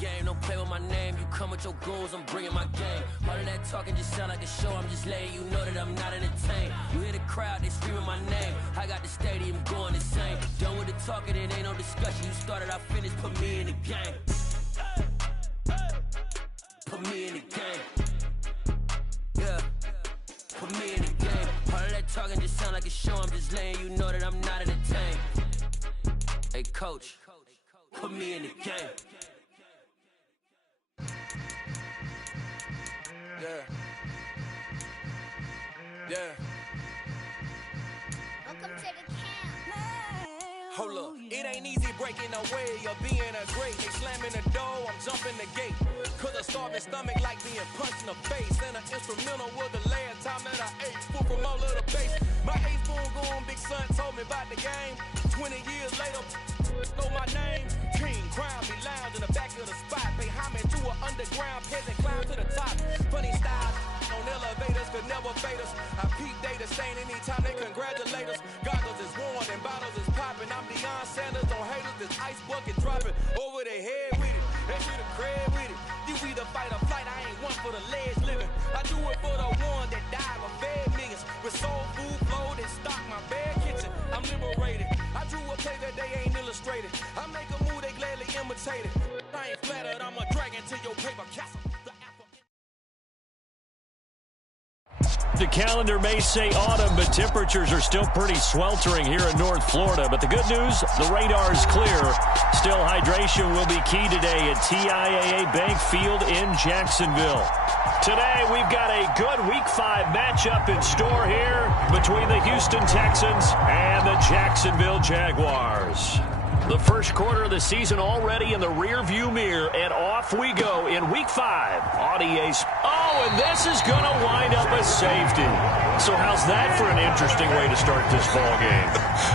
game. Don't play with my name. You come with your goons, I'm bringing my game. All of that talking just sound like a show. I'm just letting you know that I'm not entertained. You hear the crowd, they screaming my name. I got the stadium going insane. Done with the talking, it ain't no discussion. You started, I finished, put me in the game. Put me in the game. Yeah. Put me in the game. All of that talking just sound like a show. I'm just letting you know that I'm not entertained. Hey, coach, put me in the game. Yeah. Yeah. Welcome to the camp. Hold up, it ain't easy breaking away or being a great. They slamming the door, I'm jumping the gate. Cause a starving stomach like being punched in the face. And an instrumental was the last time that I ate food from all of the base. My A-spoon going, big son told me about the game. 20 years later, know my name. King, crown, me lounge in the back of the spot. Pay homage to an underground peasant, climb to the top. Funny style on elevators could never fade us. I peep data stain anytime they congratulate us. Goggles is worn and bottles is popping. I'm Deion Sanders on haters, this ice bucket dropping over their head with it. They be the crab with it. You either fight or flight, I ain't one for the ledge living. I do it for the one that died or fed millions. With soul food flow that stock my bad kitchen. I'm liberated. I drew a play that they ain't illustrated. I make a move, they gladly imitate it. I ain't flattered, I'm a dragon to your paper castle. The calendar may say autumn, but temperatures are still pretty sweltering here in North Florida. But the good news, the radar is clear. Still, hydration will be key today at TIAA Bank Field in Jacksonville. Today, we've got a good Week 5 matchup in store here between the Houston Texans and the Jacksonville Jaguars. The first quarter of the season already in the rearview mirror, and off we go in Week 5. Audiace. Oh, and this is going to wind up a safety. So how's that for an interesting way to start this ball game?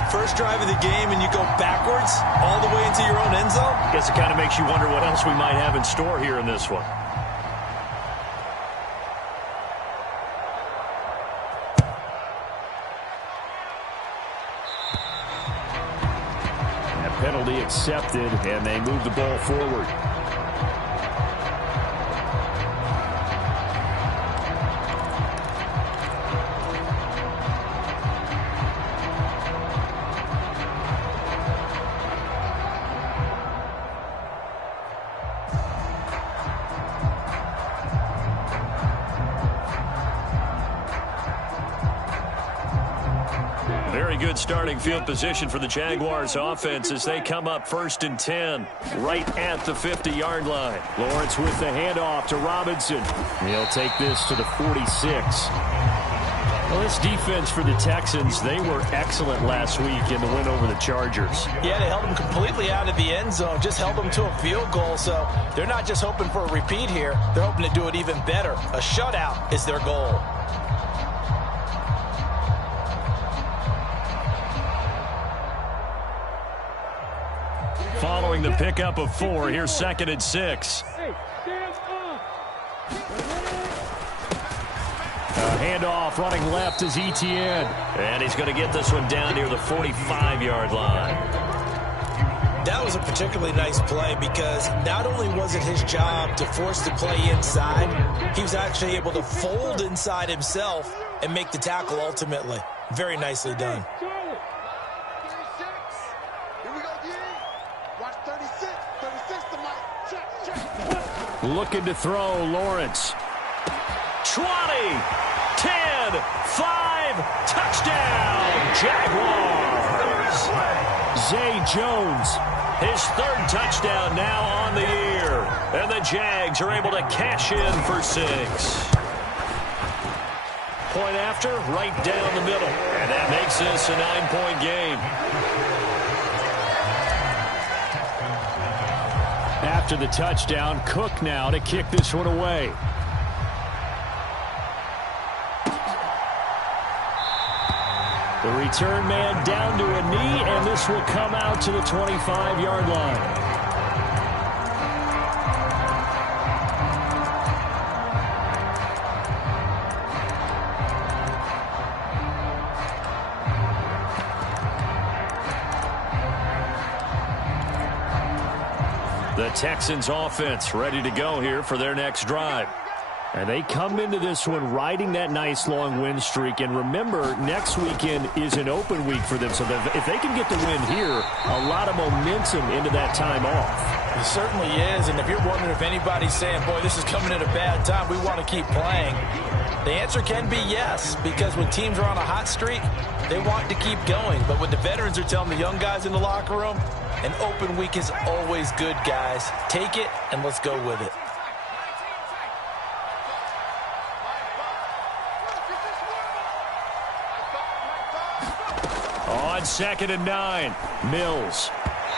First drive of the game, and you go backwards all the way into your own end zone? Guess it kind of makes you wonder what else we might have in store here in this one. Penalty accepted, and they move the ball forward. Very good starting field position for the Jaguars offense as they come up 1st and 10 right at the 50-yard line. Lawrence with the handoff to Robinson. He'll take this to the 46. Well, this defense for the Texans, they were excellent last week in the win over the Chargers. Yeah, they held them completely out of the end zone, just held them to a field goal. So they're not just hoping for a repeat here. They're hoping to do it even better. A shutout is their goal. Following the pickup of 4, here's 2nd and 6. Handoff running left is Etienne. And he's going to get this one down near the 45-yard line. That was a particularly nice play because not only was it his job to force the play inside, he was actually able to fold inside himself and make the tackle ultimately. Very nicely done. Looking to throw, Lawrence. 20, 10, 5, touchdown, Jaguars. Zay Jones, his 3rd touchdown now on the year. And the Jags are able to cash in for 6. Point after, right down the middle. And that makes this a 9-point game. After the touchdown, Cook now to kick this one away. The return man down to a knee, and this will come out to the 25-yard line. The Texans offense ready to go here for their next drive. And they come into this one riding that nice long win streak. And remember, next weekend is an open week for them. So if they can get the win here, a lot of momentum into that time off. It certainly is. And if you're wondering if anybody's saying, boy, this is coming at a bad time, we want to keep playing, the answer can be yes. Because when teams are on a hot streak, they want to keep going. But what the veterans are telling the young guys in the locker room, an open week is always good, guys. Take it and let's go with it. On 2nd and 9, Mills,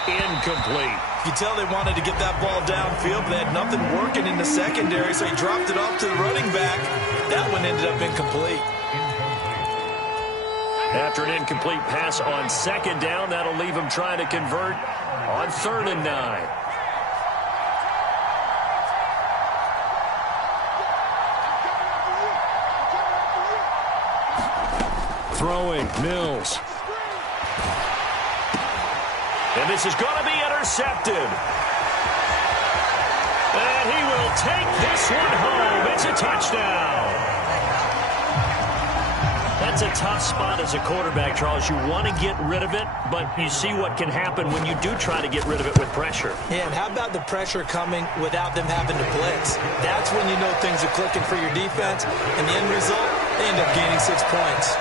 incomplete. You tell they wanted to get that ball downfield, but they had nothing working in the secondary, so he dropped it off to the running back. That one ended up incomplete. After an incomplete pass on 2nd down, that'll leave him trying to convert on 3rd and 9. Throwing, Mills. And this is going to be intercepted. And he will take this one home. It's a touchdown. That's a tough spot as a quarterback, Charles. You want to get rid of it, but you see what can happen when you do try to get rid of it with pressure. Yeah, and how about the pressure coming without them having to blitz? That's when you know things are clicking for your defense. And the end result, they end up gaining 6 points.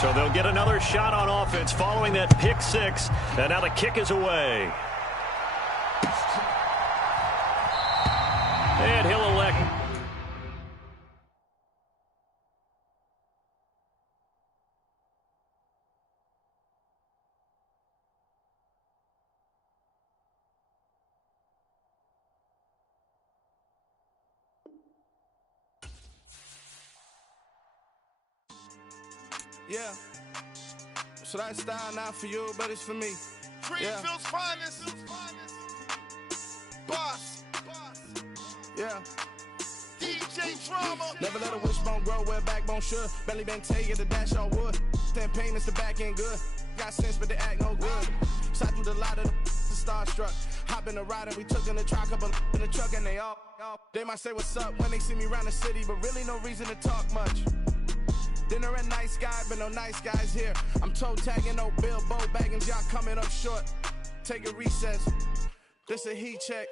So they'll get another shot on offense following that pick 6. And now the kick is away. And he'll elect. Yeah, so that style not for you, but it's for me. Greenfield's finest. Boss. Yeah. DJ Drama. Never let a wishbone grow where a backbone should. Belly been taking the dash on wood. Then payments the back end good. Got sense, but they act no good. Shot through the lot of the starstruck. Hop in the ride and we took in the truck, couple in the truck, and they all. They might say what's up when they see me around the city, but really no reason to talk much. Dinner at nice guy, but no nice guys here. I'm toe tagging, no Bilbo bagging, y'all coming up short. Take a recess. This a heat check.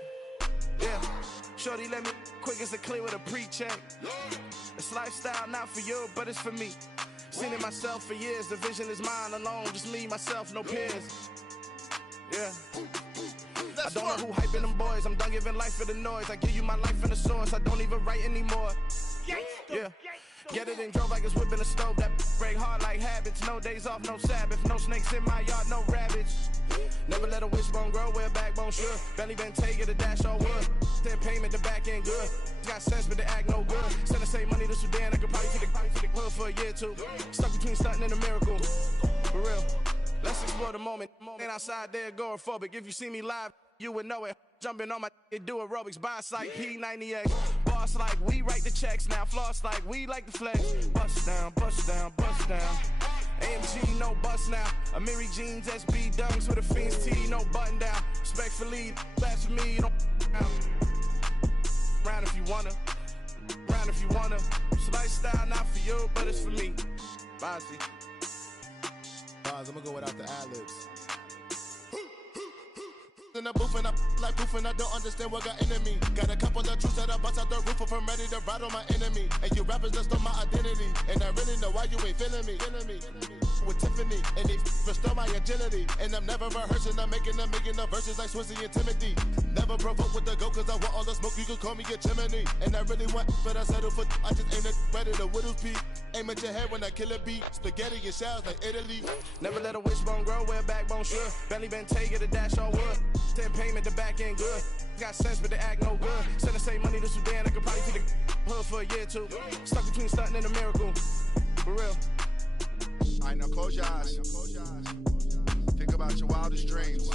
Yeah. Shorty let me quick as a clear with a pre-check. It's lifestyle not for you, but it's for me. Seen it myself for years. The vision is mine alone. Just me, myself, no peers. Yeah. I don't know who hyping them boys. I'm done giving life for the noise. I give you my life in the source. I don't even write anymore. Yeah. Get it and drove like it's whipping a stove. That break hard like habits. No days off, no Sabbath. No snakes in my yard, no rabbits. Never let a wishbone grow where a backbone should. Belly been taking the dash on wood. Then payment, the back end good. Got sense, but they act no good. Send the same money to Sudan. I could probably feed the hood for a year or two. Stuck between stunting and a miracle. For real. Let's explore the moment. Ain't outside there agoraphobic. If you see me live, you would know it. Jumping on my do aerobics, boss like P90X. Boss like we write the checks now. Floss like we like the flex. Bust down, bust down, bust down. AMG, no bust now. Amiri jeans, SB dunks with a Fiends T, no button down. Respectfully, that's for me, you don't round if you wanna. Round if you wanna. It's lifestyle not for you, but it's for me. Bossy. I'm gonna go without the ad-libs. In the booth and I like proof and I don't understand what got into me. Got a couple of truths that I bust out the roof of. I'm ready to ride on my enemy. And you rappers just stole my identity. And I really know why you ain't feeling me. With Tiffany and they restore my agility. And I'm never rehearsing. I'm making the verses like Swizzy and Timothy. Never provoke with the go cause I want all the smoke. You can call me a chimney. And I really want, but I settle for. I just aim it ready to Whittles Peak. Aim at your head when I kill a beat. Spaghetti and shells like Italy. Never let a wishbone grow where a backbone should. Belly been taking the dash on wood. Then payment, the back end good. Got sense, but they act no good. Send the same money to Sudan. I could probably feed the hood for a year or two. Stuck between stunting and a miracle. For real. Alright, now close your eyes. Think about your wildest dreams.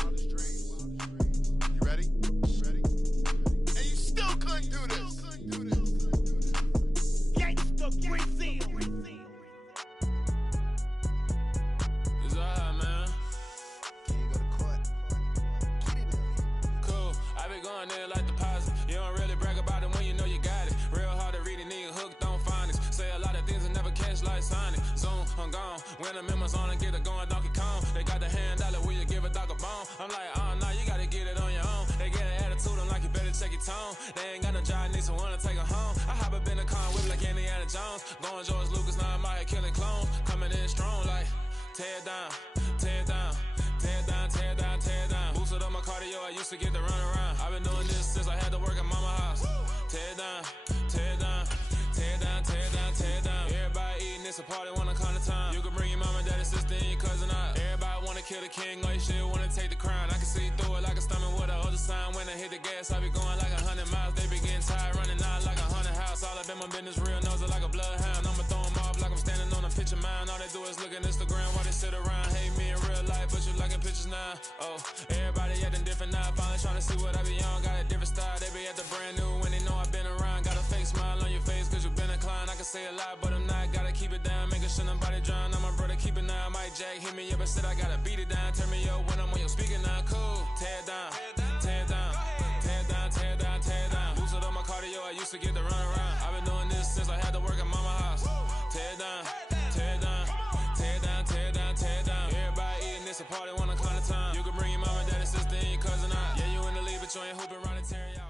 tone. They ain't got no job, need someone to take her home. I hop up in the car, whip like Indiana Jones. Going George Lucas, now I'm out here killing clones. Coming in strong like, tear down, tear down, tear down, tear down, tear down. Boosted up my cardio, I used to get to run around. I've been doing this since I had to work at mama house. Tear down, tear down, tear down, tear down, tear down. Everybody eating, it's a party, wanna come to time. You can bring your mama, daddy, sister, and your cousin out. Everybody wanna kill the king, or you shit wanna take the crown. I can see through it like a stomach with a other sign. When I hit the gas, I be going like 100 miles. They be getting tired, running out like 100 house. All up in my business, real nose it like a bloodhound. I'ma throw them off like I'm standing on a picture mound. All they do is look at Instagram while they sit around. Hate me in real life, but you liking pictures now. Oh, everybody acting different now. Finally trying to see what I be on. Got a different style, they be at the brand new when they know I've been around. Got a fake smile on your face cause you been inclined. I can say a lot, but I'm not. Gotta keep it down, making sure nobody drown. I'm my brother, keep it now. Mike Jack hit me up and said I gotta beat it down. Turn me up when I'm on your speaker now. Cool, tear down, tear down, tear down, tear down, tear down. Boosted up my cardio, I used to get to run around. I've been doing this since I had to work at mama house. Tear down, tear down, tear down, tear down, tear down. Everybody eating, it's a party, wanna climb the time. You can bring your mama, daddy, sister, and your cousin out. Yeah, you in the league, but you ain't hooping, running, tearing out.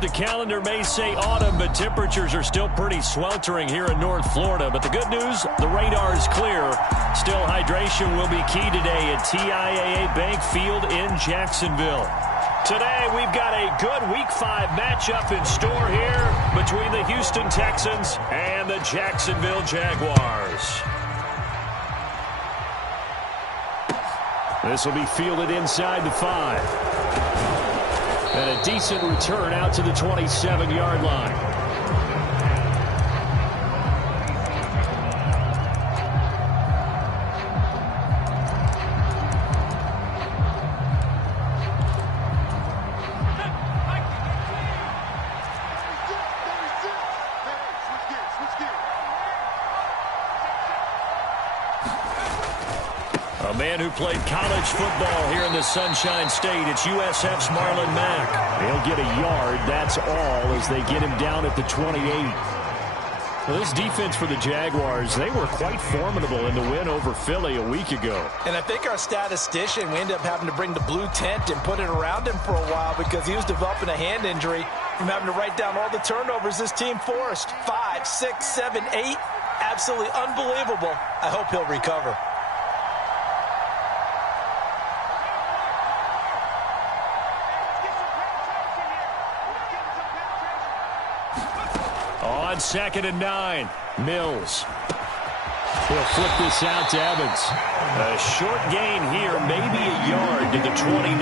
The calendar may say autumn, but temperatures are still pretty sweltering here in North Florida. But the good news, the radar is clear. Still, hydration will be key today at TIAA Bank Field in Jacksonville. Today, we've got a good Week 5 matchup in store here between the Houston Texans and the Jacksonville Jaguars. This will be fielded inside the 5. And a decent return out to the 27-yard line. A man who played college football here in the Sunshine State. It's USF's Marlon Mack. He'll get a yard, that's all, as they get him down at the 28. Well, this defense for the Jaguars, they were quite formidable in the win over Philly a week ago. And I think our statistician, we ended up having to bring the blue tent and put it around him for a while because he was developing a hand injury from having to write down all the turnovers this team forced. 5, 6, 7, 8. Absolutely unbelievable. I hope he'll recover. On 2nd and 9, Mills. He'll flip this out to Evans. A short gain here, maybe a yard to the 29.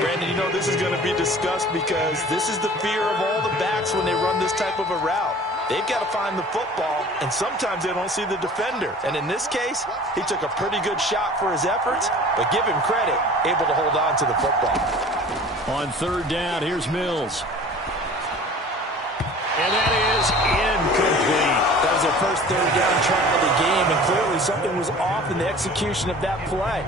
Brandon, you know this is going to be discussed because this is the fear of all the backs when they run this type of a route. They've got to find the football, and sometimes they don't see the defender. And in this case, he took a pretty good shot for his efforts, but give him credit, able to hold on to the football. On 3rd down, here's Mills. And that is incomplete. That was their first 3rd down try of the game, and clearly something was off in the execution of that play.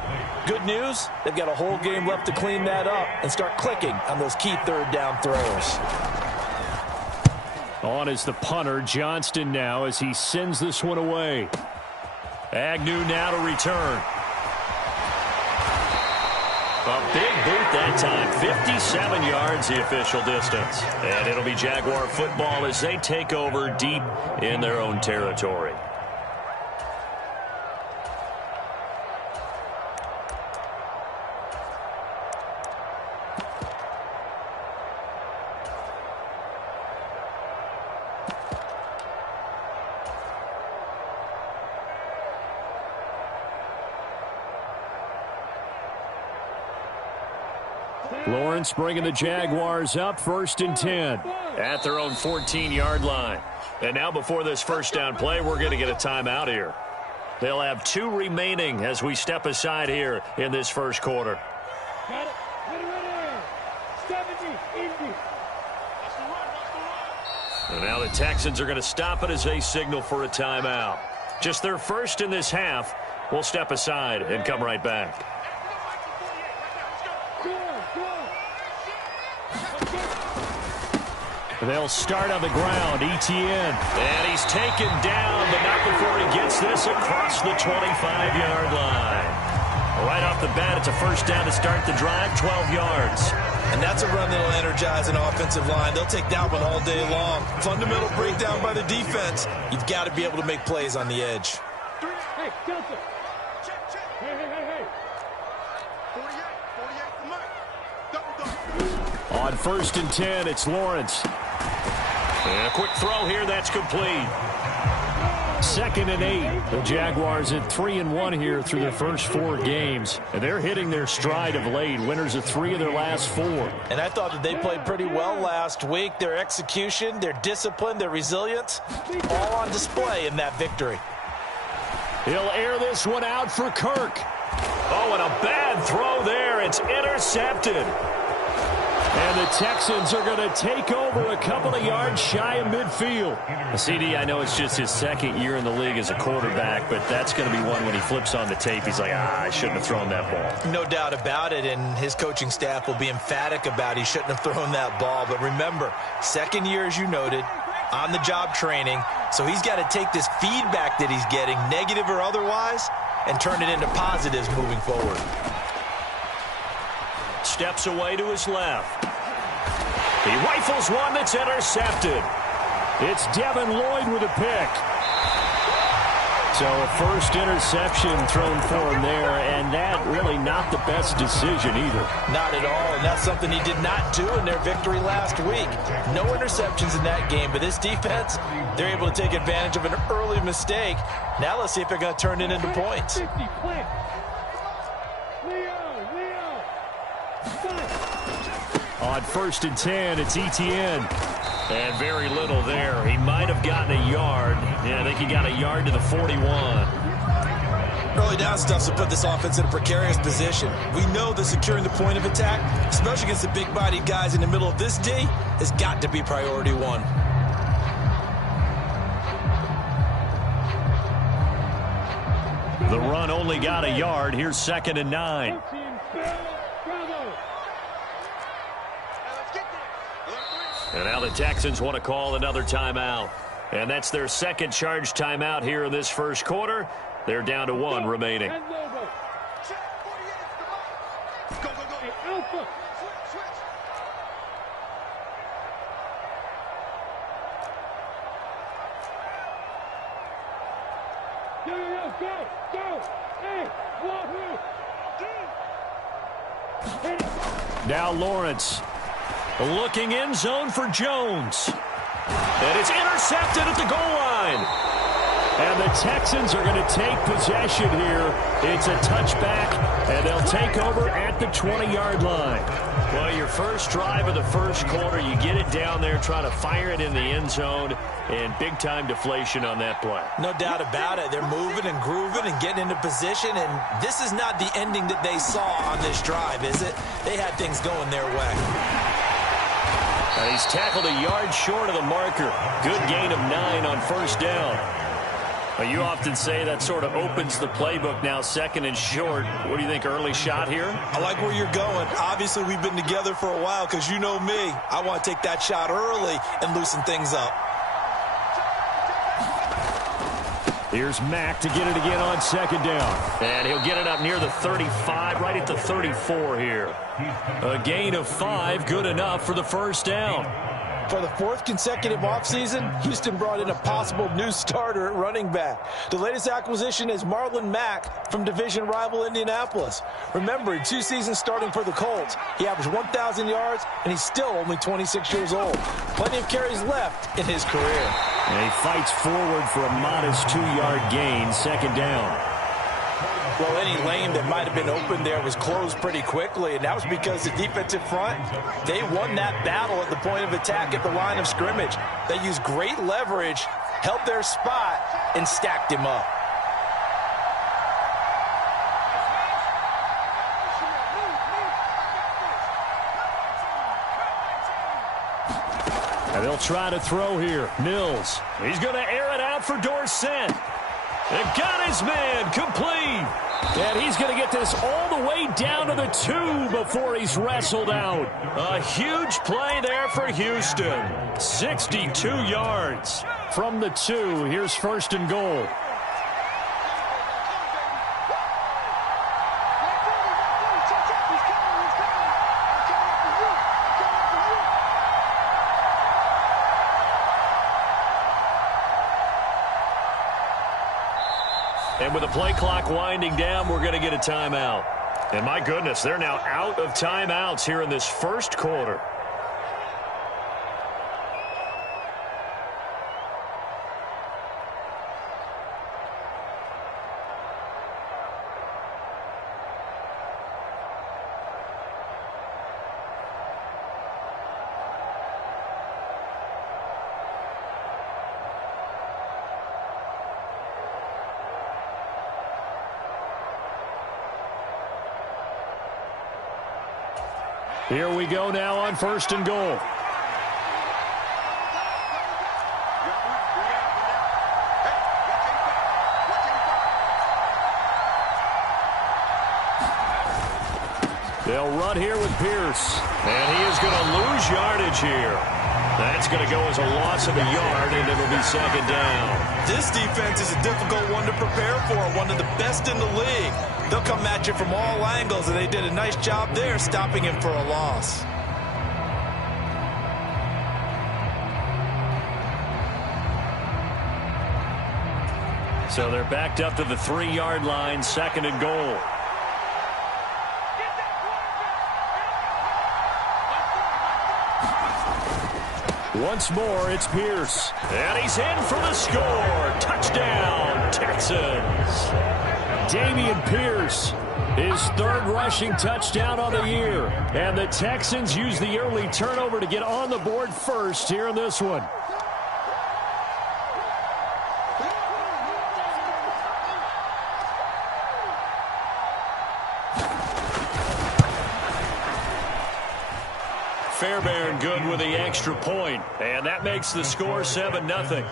Good news, they've got a whole game left to clean that up and start clicking on those key 3rd down throws. On is the punter, Johnston now, as he sends this one away. Agnew now to return. A big boot that time, 57 yards the official distance. And it'll be Jaguar football as they take over deep in their own territory. Lawrence bringing the Jaguars up 1st and 10 at their own 14-yard line. And now before this first down play, we're going to get a timeout here. They'll have 2 remaining as we step aside here in this first quarter. And now the Texans are going to stop it as they signal for a timeout. Just their first in this half. We'll step aside and come right back. They'll start on the ground, Etienne. And he's taken down, but not before he gets this across the 25-yard line. Right off the bat, it's a first down to start the drive, 12 yards. And that's a run that'll energize an offensive line. They'll take that one all day long. Fundamental breakdown by the defense. You've got to be able to make plays on the edge. Hey, Delta. Hey. 48, On 1st and 10, it's Lawrence. And a quick throw here, that's complete. 2nd and 8. The Jaguars at 3-1 here through their first 4 games. And they're hitting their stride of late. Winners of 3 of their last 4. And I thought that they played pretty well last week. Their execution, their discipline, their resilience, all on display in that victory. He'll air this one out for Kirk. Oh, and a bad throw there. It's intercepted. And the Texans are going to take over a couple of yards shy of midfield. CD, I know it's just his 2nd year in the league as a quarterback, but that's going to be one when he flips on the tape. He's like, I shouldn't have thrown that ball. No doubt about it, and his coaching staff will be emphatic about he shouldn't have thrown that ball. But remember, 2nd year, as you noted, on-the-job training, so he's got to take this feedback that he's getting, negative or otherwise, and turn it into positives moving forward. Steps away to his left. He rifles one that's intercepted. It's Devin Lloyd with a pick. So a first interception thrown for him there, and that really not the best decision either. Not at all, and that's something he did not do in their victory last week. No interceptions in that game, but this defense, they're able to take advantage of an early mistake. Now let's see if they're going to turn it into points. On 1st and 10, it's Etienne. And very little there. He might have gotten a yard. Yeah, I think he got a yard to the 41. Early down stuff to put this offense in a precarious position. We know that securing the point of attack, especially against the big-bodied guys in the middle of this D, has got to be priority 1. The run only got a yard. Here's 2nd and 9. And now the Texans want to call another timeout. And that's their 2nd charge timeout here in this first quarter. They're down to 1 remaining. Now Lawrence. Looking end zone for Jones. And it's intercepted at the goal line. And the Texans are going to take possession here. It's a touchback, and they'll take over at the 20-yard line. Well, your first drive of the first quarter, you get it down there, trying to fire it in the end zone, and big-time deflation on that play. No doubt about it. They're moving and grooving and getting into position, and this is not the ending that they saw on this drive, is it? They had things going their way. And he's tackled a yard short of the marker. Good gain of 9 on first down. Well, you often say that sort of opens the playbook now, 2nd and short. What do you think, early shot here? I like where you're going. Obviously, we've been together for a while because you know me. I want to take that shot early and loosen things up. Here's Mack to get it again on 2nd down. And he'll get it up near the 35, right at the 34 here. A gain of 5, good enough for the first down. For the 4th consecutive offseason, Houston brought in a possible new starter at running back. The latest acquisition is Marlon Mack from division rival Indianapolis. Remember, in 2 seasons starting for the Colts, he averaged 1,000 yards, and he's still only 26 years old. Plenty of carries left in his career. And he fights forward for a modest 2-yard gain, 2nd down. Well, any lane that might have been open there was closed pretty quickly, and that was because the defensive front, they won that battle at the point of attack at the line of scrimmage. They used great leverage, held their spot, and stacked him up. And they'll try to throw here. Mills. He's going to air it out for Dorsett. And got his man complete. And he's going to get this all the way down to the 2 before he's wrestled out. A huge play there for Houston. 62 yards from the 2. Here's 1st and goal. And with the play clock winding down, we're going to get a timeout. And my goodness, they're now out of timeouts here in this first quarter. Here we go now on 1st and goal. They'll run here with Pierce. And he is going to lose yardage here. That's going to go as a loss of a yard, and it'll be 2nd down. This defense is a difficult one to prepare for, one of the best in the league. They'll come at you from all angles, and they did a nice job there stopping him for a loss. So they're backed up to the 3-yard line, 2nd and goal. Once more, it's Pierce. And he's in for the score. Touchdown, Texans. Dameon Pierce, his 3rd rushing touchdown on the year. And the Texans use the early turnover to get on the board first here in this one. Fairbairn good with the extra point, and that makes the score 7-0.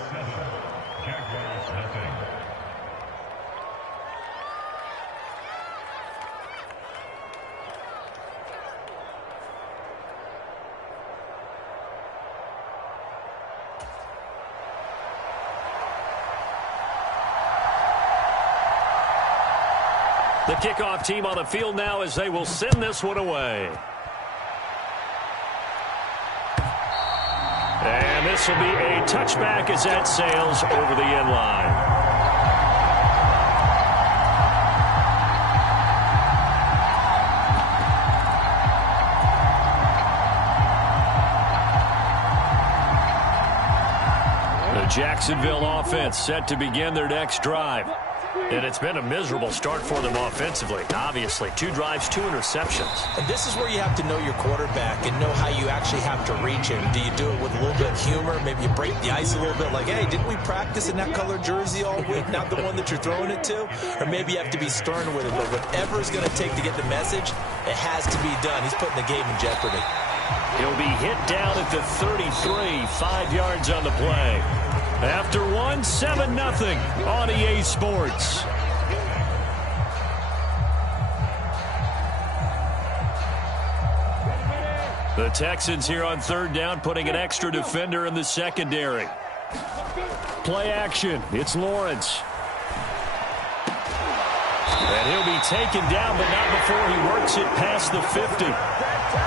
The kickoff team on the field now as they will send this one away. And this will be a touchback as that sails over the end line. The Jacksonville offense set to begin their next drive. And it's been a miserable start for them offensively. Obviously, 2 drives, 2 interceptions. And this is where you have to know your quarterback and know how you actually have to reach him. Do you do it with a little bit of humor? Maybe you break the ice a little bit like, hey, didn't we practice in that colored jersey all week? Not the one that you're throwing it to? Or maybe you have to be stern with it. But whatever it's going to take to get the message, it has to be done. He's putting the game in jeopardy. He'll be hit down at the 33, 5 yards on the play. After 7-0 on EA Sports. The Texans here on 3rd down, putting an extra defender in the secondary. Play action. It's Lawrence. And he'll be taken down, but not before he works it past the 50.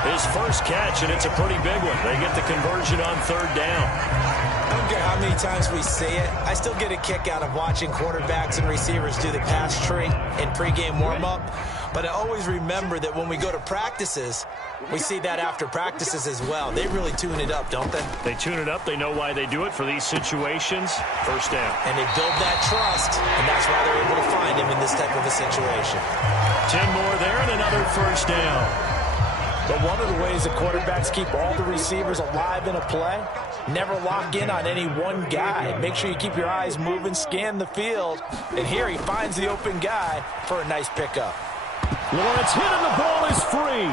His first catch, and it's a pretty big one. They get the conversion on 3rd down. I don't care how many times we say it, I still get a kick out of watching quarterbacks and receivers do the pass tree in pregame warm-up. But I always remember that when we go to practices, we see that after practices as well. They really tune it up, don't they? They tune it up. They know why they do it for these situations. 1st down. And they build that trust, and that's why they're able to find him in this type of a situation. 10 more there and another 1st down. But one of the ways that quarterbacks keep all the receivers alive in a play, never lock in on any one guy. Make sure you keep your eyes moving, scan the field. And here he finds the open guy for a nice pickup. Lawrence hit and the ball is free.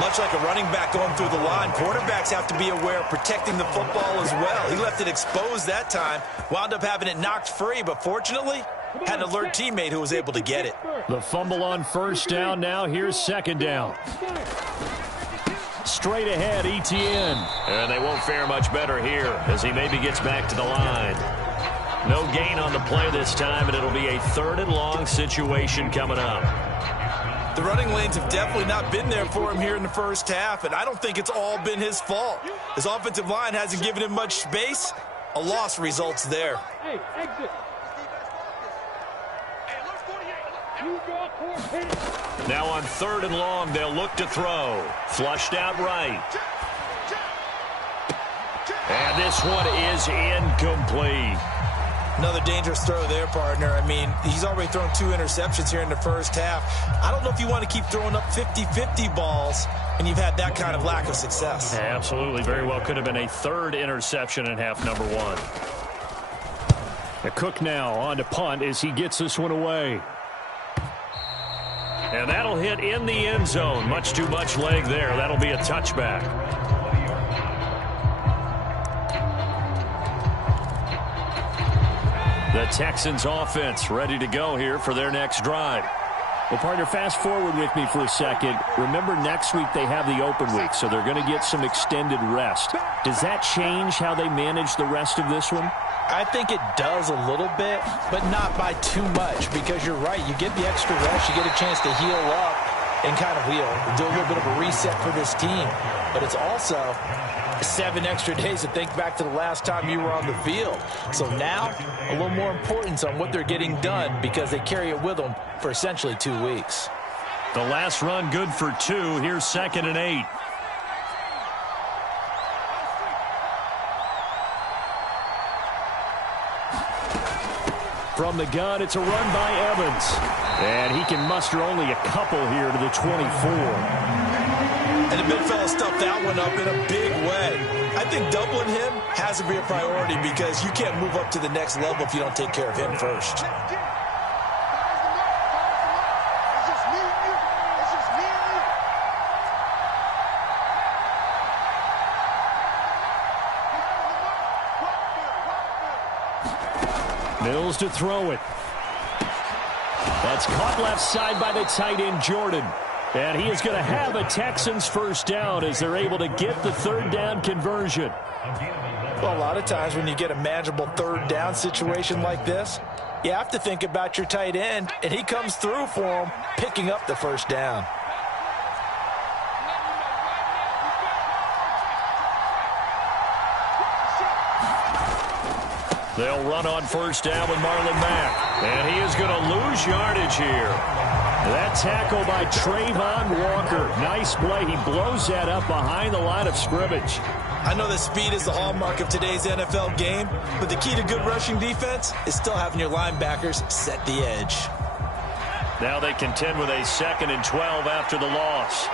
Much like a running back going through the line, quarterbacks have to be aware of protecting the football as well. He left it exposed that time, wound up having it knocked free, but fortunately, had an alert teammate who was able to get it. The fumble on 1st down. Now here's 2nd down. Straight ahead, Etienne. And they won't fare much better here as he maybe gets back to the line. No gain on the play this time, and it'll be a 3rd and long situation coming up. The running lanes have definitely not been there for him here in the first half, and I don't think it's all been his fault. His offensive line hasn't given him much space, A loss results there. Hey, exit. Now on 3rd and long, they'll look to throw. Flushed out right. And this one is incomplete. Another dangerous throw there, partner. I mean, he's already thrown 2 interceptions here in the first half. I don't know if you want to keep throwing up 50-50 balls and you've had that kind of lack of success. Yeah, absolutely. Very well could have been a 3rd interception in half number 1. The Cook now on to punt as he gets this one away. And that'll hit in the end zone. Much too much leg there. That'll be a touchback. The Texans offense ready to go here for their next drive. Well, partner, fast forward with me for a second. Remember, next week they have the open week, so they're going to get some extended rest. Does that change how they manage the rest of this one? I think it does a little bit, but not by too much, because you're right. You get the extra rest, you get a chance to heal up and kind of do a little bit of a reset for this team. But it's also 7 extra days to think back to the last time you were on the field. So now, a little more importance on what they're getting done because they carry it with them for essentially 2 weeks. The last run good for 2. Here's 2nd and 8. From the gun, it's a run by Evans. And he can muster only a couple here to the 24. And the big fella stuffed that one up in a big way. I think doubling him has to be a priority because you can't move up to the next level if you don't take care of him first. Mills to throw it. That's caught left side by the tight end, Jordan. And he is going to have a Texans first down as they're able to get the 3rd down conversion. Well, a lot of times when you get a manageable 3rd down situation like this, you have to think about your tight end, and he comes through for him, picking up the first down. They'll run on first down with Marlon Mack. And he is going to lose yardage here. That tackle by Trayvon Walker. Nice play. He blows that up behind the line of scrimmage. I know that speed is the hallmark of today's NFL game, but the key to good rushing defense is still having your linebackers set the edge. Now they contend with a 2nd and 12 after the loss.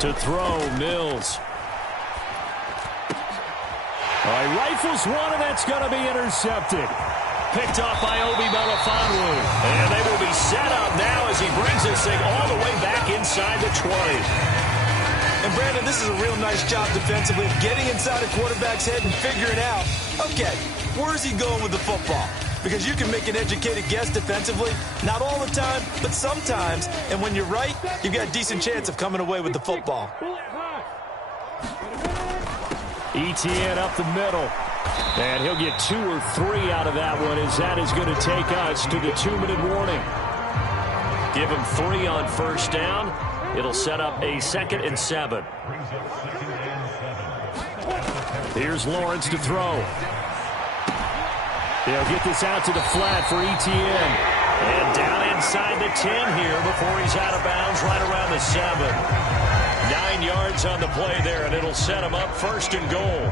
To throw, Mills. All right, rifles one, and that's going to be intercepted. Picked off by Obi Melifonwu. And they will be set up now as he brings this thing all the way back inside the 20. And, Brandon, this is a real nice job defensively of getting inside a quarterback's head and figuring out, okay, where's he going with the football? Because you can make an educated guess defensively, not all the time, but sometimes. And when you're right, you've got a decent chance of coming away with the football. Etienne up the middle. And he'll get 2 or 3 out of that one as that is going to take us to the 2-minute warning. Give him 3 on first down. It'll set up a 2nd and 7. Here's Lawrence to throw. They'll get this out to the flat for Etienne. And down inside the 10 here before he's out of bounds right around the 7. 9 yards on the play there, and it'll set him up 1st and goal.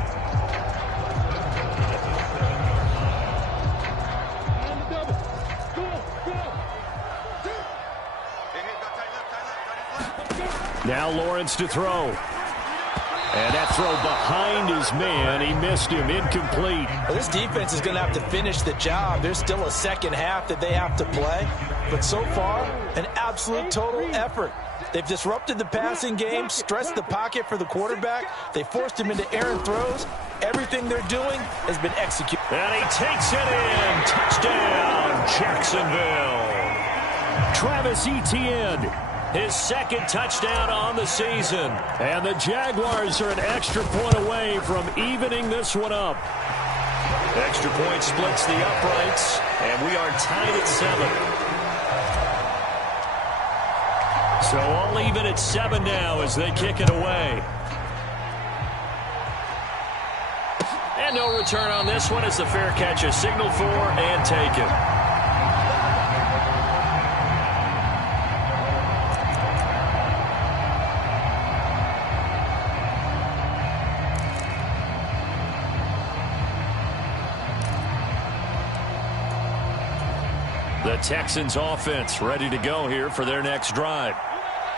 Now Lawrence to throw. And that throw behind his man. He missed him. Incomplete. Well, this defense is going to have to finish the job. There's still a second half that they have to play. But so far, an absolute total effort. They've disrupted the passing game, stressed the pocket for the quarterback. They forced him into errant throws. Everything they're doing has been executed. And he takes it in. Touchdown, Jacksonville. Travis Etienne. His 2nd touchdown on the season. And the Jaguars are an extra point away from evening this one up. Extra point splits the uprights, and we are tied at 7. So all even at 7 now as they kick it away. And no return on this one as the fair catch is signaled for and taken. The Texans offense ready to go here for their next drive.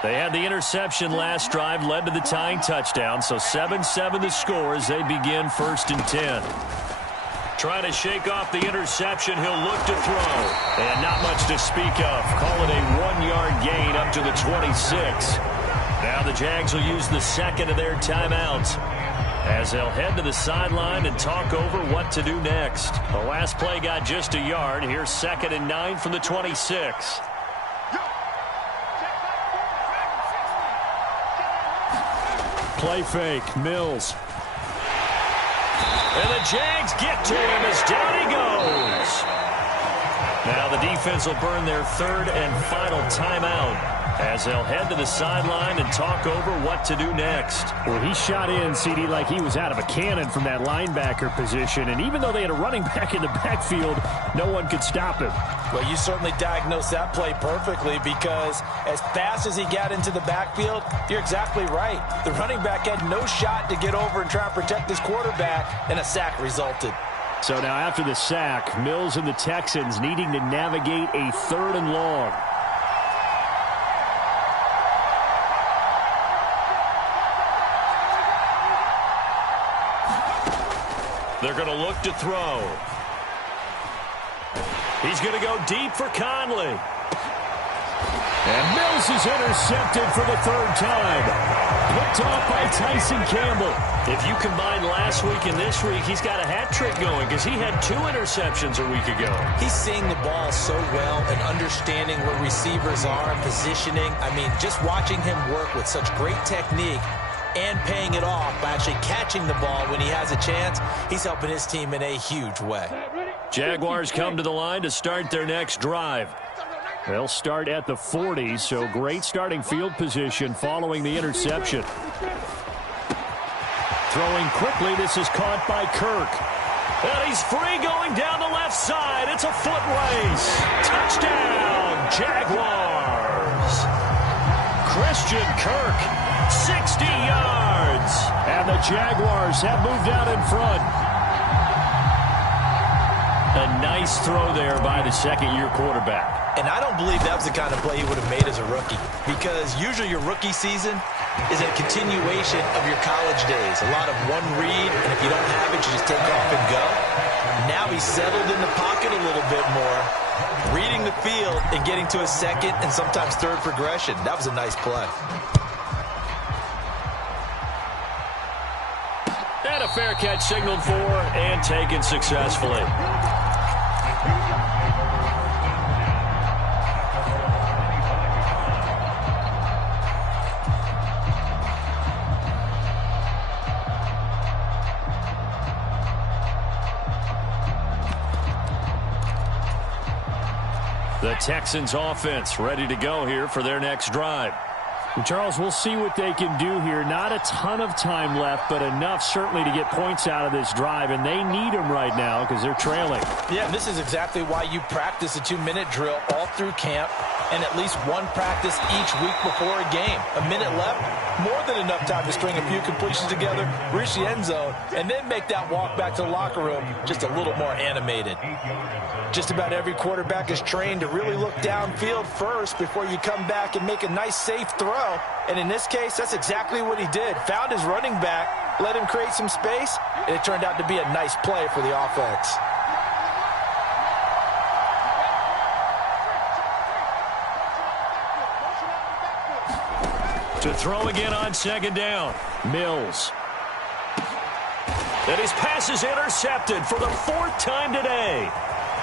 They had the interception last drive, led to the tying touchdown, so 7-7 the score as they begin 1st and 10. Trying to shake off the interception, he'll look to throw. And not much to speak of. Call it a 1-yard gain up to the 26. Now the Jags will use the second of their timeouts as they'll head to the sideline and talk over what to do next. The last play got just a yard. Here's 2nd and 9 from the 26. Play fake, Mills. And the Jags get to him as down he goes. Now the defense will burn their 3rd and final timeout as they'll head to the sideline and talk over what to do next. Well, he shot in, CD, like he was out of a cannon from that linebacker position. And even though they had a running back in the backfield, no one could stop him. Well, you certainly diagnosed that play perfectly because as fast as he got into the backfield, you're exactly right. The running back had no shot to get over and try and protect his quarterback, and a sack resulted. So now after the sack, Mills and the Texans needing to navigate a 3rd and long. They're going to look to throw. He's going to go deep for Conley. And Mills is intercepted for the 3rd time. Picked off by Tyson Campbell. If you combine last week and this week, he's got a hat trick going because he had 2 interceptions a week ago. He's seeing the ball so well and understanding where receivers are and positioning. I mean, just watching him work with such great technique and paying it off by actually catching the ball when he has a chance, he's helping his team in a huge way. Jaguars come to the line to start their next drive. They'll start at the 40, so great starting field position following the interception. Throwing quickly, this is caught by Kirk. And he's free going down the left side. It's a foot race. Touchdown, Jaguars. Christian Kirk, 60 yards. And the Jaguars have moved out in front. A nice throw there by the second-year quarterback. And I don't believe that was the kind of play he would have made as a rookie, because usually your rookie season is a continuation of your college days. A lot of one read, and if you don't have it, you just take off and go. Now he's settled in the pocket a little bit more, reading the field and getting to a 2nd and sometimes 3rd progression. That was a nice play. And a fair catch signaled for and taken successfully. The Texans offense ready to go here for their next drive. And Charles, we'll see what they can do here. Not a ton of time left, but enough certainly to get points out of this drive, and they need them right now because they're trailing. Yeah, this is exactly why you practice a 2-minute drill all through camp and at least one practice each week before a game. A minute left, more than enough time to string a few completions together, reach the end zone, and then make that walk back to the locker room just a little more animated. Just about every quarterback is trained to really look downfield first before you come back and make a nice, safe throw. And in this case, that's exactly what he did. Found his running back, let him create some space, and it turned out to be a nice play for the offense. To throw again on 2nd down, Mills. And his pass is intercepted for the 4th time today.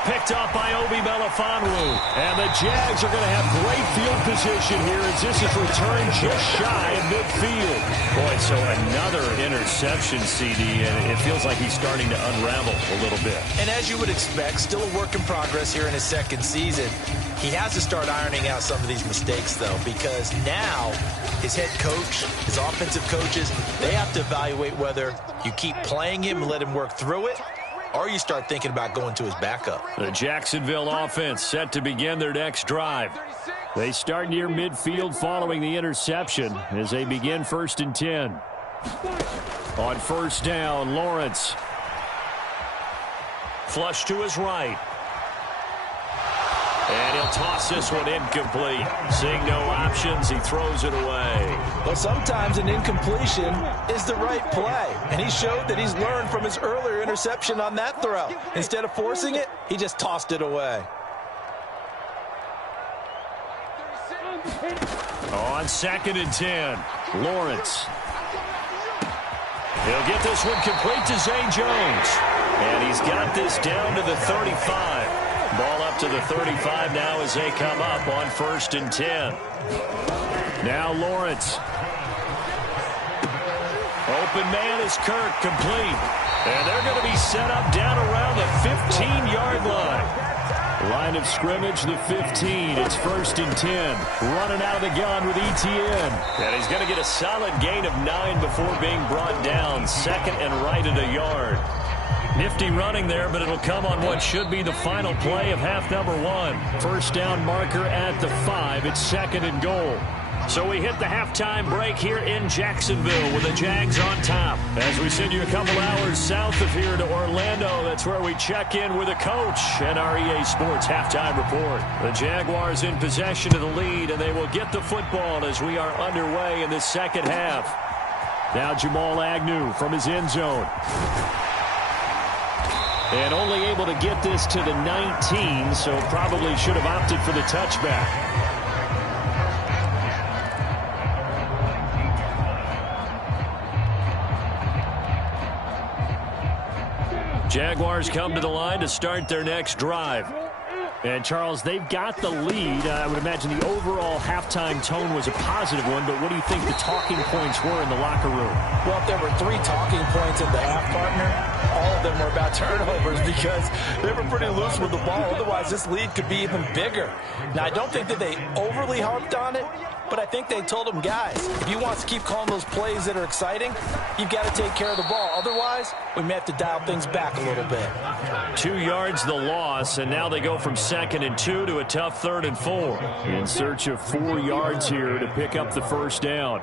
picked off by Obi Melifonwu. And the Jags are going to have great field position here as this is returned just shy of midfield. Boy, so another interception, CD, and it feels like he's starting to unravel a little bit. And as you would expect, still a work in progress here in his second season. He has to start ironing out some of these mistakes, though, because now his head coach, his offensive coaches, they have to evaluate whether you keep playing him and let him work through it, or you start thinking about going to his backup. The Jacksonville offense set to begin their next drive. They start near midfield following the interception as they begin 1st and 10. On first down, Lawrence. Flush to his right. And he'll toss this one incomplete. Seeing no options, he throws it away. Well, sometimes an incompletion is the right play. And he showed that he's learned from his earlier interception on that throw. Instead of forcing it, he just tossed it away. On 2nd and 10, Lawrence. He'll get this one complete to Zay Jones. And he's got this down to the 35. Ball up to the 35 now as they come up on 1st and 10. Now Lawrence. Open man is Kirk, complete. And they're going to be set up down around the 15-yard line. Line of scrimmage, the 15. It's 1st and 10. Running out of the gun with Etienne. And he's going to get a solid gain of 9 before being brought down. 2nd and right at a yard. Nifty running there, but it'll come on what should be the final play of half number 1. First down marker at the 5. It's 2nd and goal. So we hit the halftime break here in Jacksonville with the Jags on top. As we send you a couple hours south of here to Orlando, that's where we check in with the coach and our EA Sports halftime report. The Jaguars in possession of the lead, and they will get the football as we are underway in the second half. Now Jamal Agnew from his end zone. And only able to get this to the 19, so probably should have opted for the touchback. Jaguars come to the line to start their next drive. And, Charles, they've got the lead. I would imagine the overall halftime tone was a positive one, but what do you think the talking points were in the locker room? Well, if there were 3 talking points in the half, partner, all of them were about turnovers because they were pretty loose with the ball. Otherwise, this lead could be even bigger. Now, I don't think that they overly harped on it, but I think they told them, guys, if you want to keep calling those plays that are exciting, you've got to take care of the ball. Otherwise, we may have to dial things back a little bit. 2 yards the loss, and now they go from 2nd and 2 to a tough 3rd and 4. In search of 4 yards here to pick up the first down.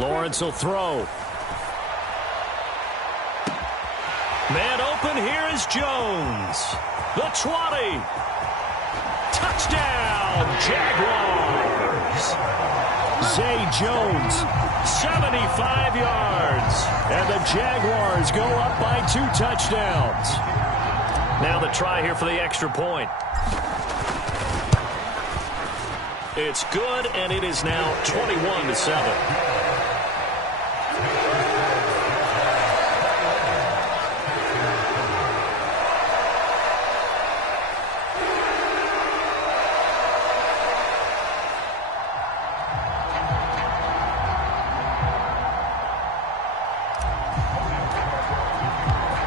Lawrence will throw. Man open, here is Jones. The 20. Touchdown, Jaguars. Zay Jones, 75 yards. And the Jaguars go up by 2 touchdowns. Now the try here for the extra point. It's good, and it is now 21-7.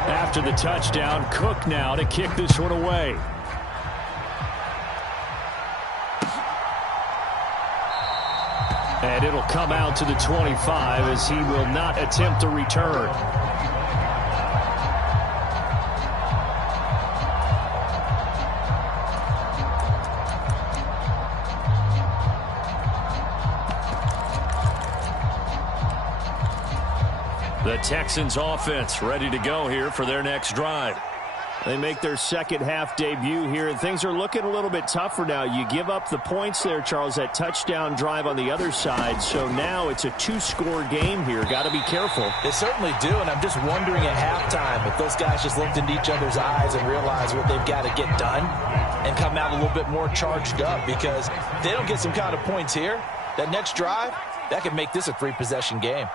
After the touchdown, Cook now to kick this one away. And it'll come out to the 25 as he will not attempt a return. The Texans offense ready to go here for their next drive. They make their second half debut here, and things are looking a little bit tougher now. You give up the points there, Charles, that touchdown drive on the other side. So now it's a 2-score game here. Got to be careful. They certainly do, and I'm just wondering at halftime if those guys just looked into each other's eyes and realized what they've got to get done and come out a little bit more charged up, because if they don't get some kind of points here, that next drive, that could make this a 3-possession game.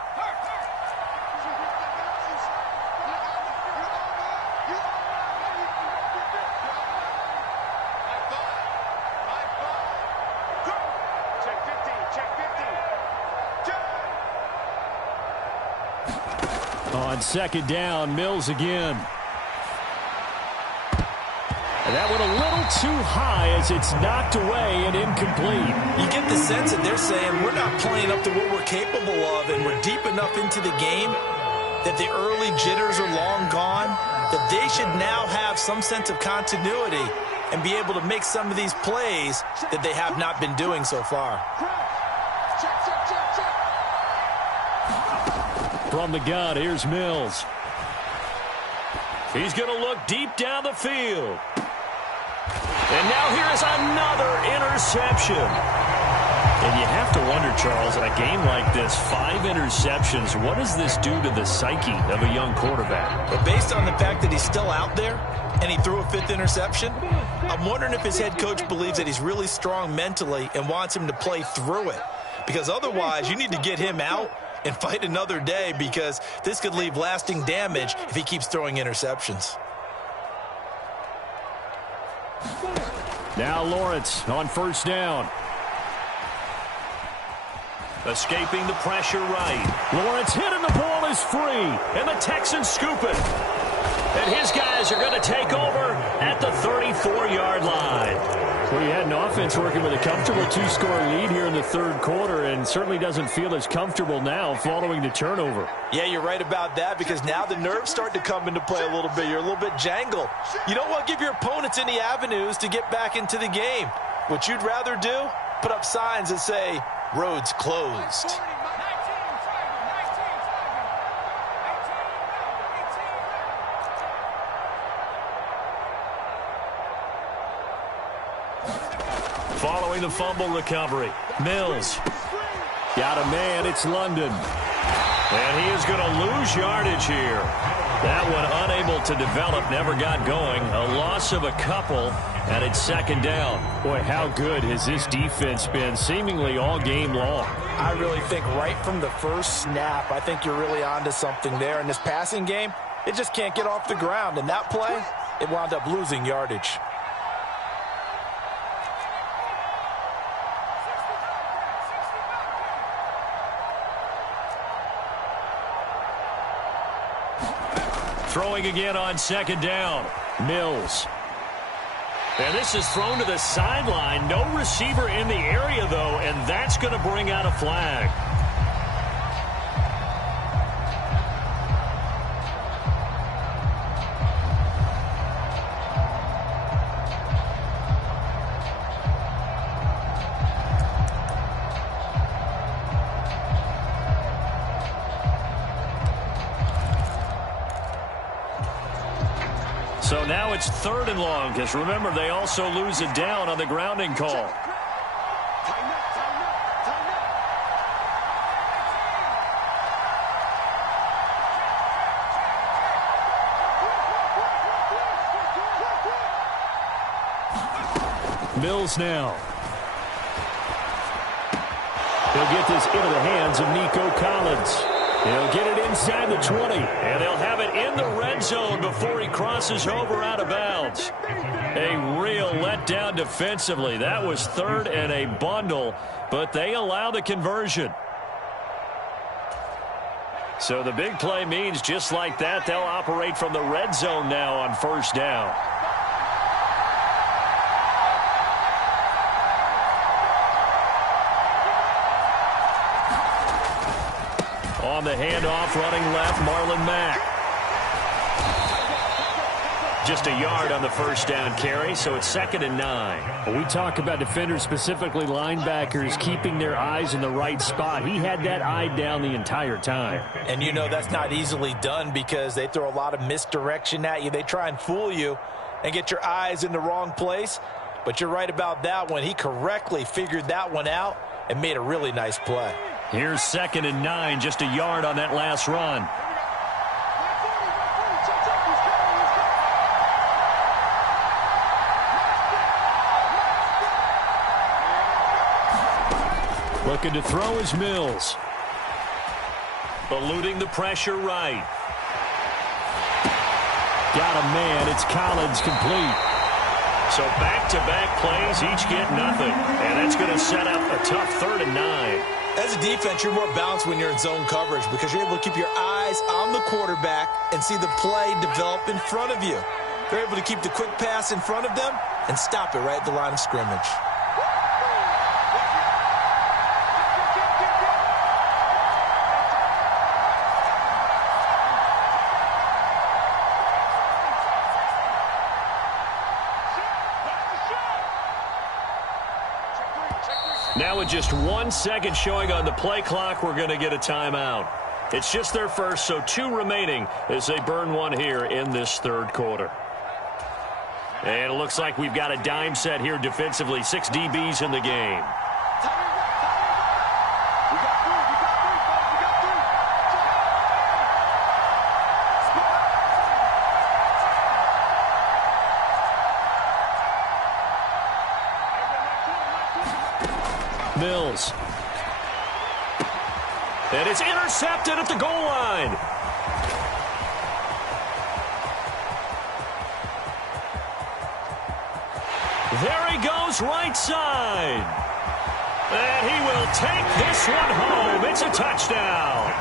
On second down, Mills again. And that went a little too high as it's knocked away and incomplete. You get the sense that they're saying we're not playing up to what we're capable of, and we're deep enough into the game that the early jitters are long gone, that they should now have some sense of continuity and be able to make some of these plays that they have not been doing so far. From the gun, here's Mills. He's going to look deep down the field. And now here is another interception. And you have to wonder, Charles, in a game like this, 5 interceptions, what does this do to the psyche of a young quarterback? But based on the fact that he's still out there and he threw a 5th interception, I'm wondering if his head coach believes that he's really strong mentally and wants him to play through it. Because otherwise, you need to get him out and fight another day, because this could leave lasting damage if he keeps throwing interceptions. Now Lawrence on first down. Escaping the pressure right. Lawrence hit and the ball is free. And the Texans scoop it. And his guys are going to take over at the 34-yard line. Well, you had an offense working with a comfortable 2-score lead here in the third quarter, and certainly doesn't feel as comfortable now following the turnover. Yeah, you're right about that, because now the nerves start to come into play a little bit. You're a little bit jangled. You don't want to give your opponents any avenues to get back into the game. What you'd rather do, put up signs that say, roads closed. Following the fumble recovery, Mills. Got a man, it's London. And he is going to lose yardage here. That one unable to develop, never got going. A loss of a couple, and it's second down. Boy, how good has this defense been seemingly all game long? I really think right from the first snap, I think you're really onto something there. In this passing game, it just can't get off the ground. And that play, it wound up losing yardage. Throwing again on second down. Mills. And this is thrown to the sideline. No receiver in the area, though, and that's going to bring out a flag. So now it's 3rd and long, because remember, they also lose it down on the grounding call. Mills now. He'll get this into the hands of Nico Collins. He'll get it inside the 20. And they'll have it in the red zone before he crosses over out of bounds. A real letdown defensively. That was 3rd and a bundle, but they allow the conversion. So the big play means just like that, they'll operate from the red zone now on first down. On the handoff, running left, Marlon Mack. Just a yard on the first down carry, so it's 2nd and 9. When we talk about defenders, specifically linebackers, keeping their eyes in the right spot. He had that eye down the entire time. And you know that's not easily done, because they throw a lot of misdirection at you. They try and fool you and get your eyes in the wrong place. But you're right about that one. He correctly figured that one out and made a really nice play. Here's 2nd and 9, just a yard on that last run. Looking to throw is Mills. Eluding the pressure right. Got a man. It's Collins complete. So back-to-back plays, each get nothing. And that's going to set up a tough 3rd and 9. As a defense, you're more balanced when you're in zone coverage because you're able to keep your eyes on the quarterback and see the play develop in front of you. They're able to keep the quick pass in front of them and stop it right at the line of scrimmage. Now with just 1 second showing on the play clock, we're going to get a timeout. It's just their first, so 2 remaining as they burn one here in this 3rd quarter. And it looks like we've got a dime set here defensively. 6 DBs in the game. Mills. And it's intercepted at the goal line. There he goes, right side. And he will take this one home. It's a touchdown.